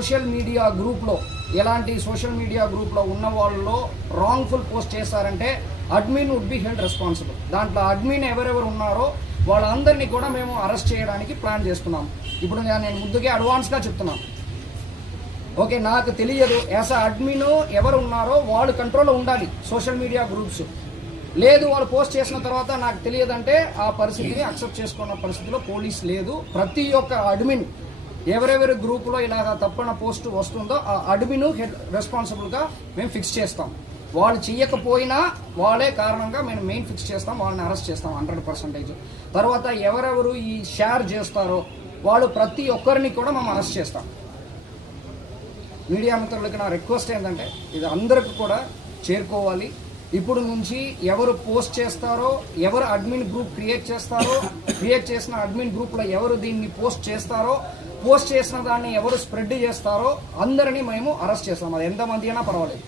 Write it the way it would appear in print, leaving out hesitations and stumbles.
Social media గ్రూప్లో ఉన్న వాళ్ళలో రాంగ్ఫుల్ పోస్ట్ చేస్తారంటే admin would be held responsible. దాంట్లో అడ్మిన్ ఎవరెవరు ఉన్నారో వాళ్ళందరినీ కూడా మేము అరెస్ట్ చేయడానికి ప్లాన్ చేస్తున్నాం. ఇప్పుడు నేను ముందుగా అడ్వాన్స్గా చెప్తున్నాను. ఓకే, నాకు తెలియదు యాజ్ అడ్మిన్ ఎవరు ఉన్నారో వాళ్ళు కంట్రోల్లో ఉండాలి సోషల్ మీడియా గ్రూప్స్. లేదు వాళ్ళు పోస్ట్ చేసిన తర్వాత నాకు తెలియదంటే ఆ పరిస్థితిని అక్సెప్ట్ చేసుకున్న పరిస్థితిలో పోలీస్ లేదు. ప్రతి ఒక్క అడ్మిన్ ఎవరెవరి గ్రూపులో ఇలాగ తప్పన పోస్ట్ వస్తుందో ఆ అడ్మిన్ హెడ్ రెస్పాన్సిబుల్గా మేము ఫిక్స్ చేస్తాం. వాళ్ళు చేయకపోయినా వాళ్ళే కారణంగా మేము మెయిన్ ఫిక్స్ చేస్తాం, వాళ్ళని అరెస్ట్ చేస్తాం 100%. తర్వాత ఎవరెవరు ఈ షేర్ చేస్తారో వాళ్ళు ప్రతి ఒక్కరిని కూడా మేము అరెస్ట్ చేస్తాం. మీడియా మిత్రులకి నా రిక్వెస్ట్ ఏంటంటే ఇది అందరికి కూడా చేరుకోవాలి. ఇప్పుడు నుంచి ఎవరు పోస్ట్ చేస్తారో, ఎవరు అడ్మిన్ గ్రూప్ క్రియేట్ చేసిన అడ్మిన్ గ్రూప్లో ఎవరు దీన్ని పోస్ట్ చేసిన దాన్ని ఎవరు స్ప్రెడ్ చేస్తారో అందరినీ మేము అరెస్ట్ చేస్తాం. అది ఎంతమంది అయినా పర్వాలేదు.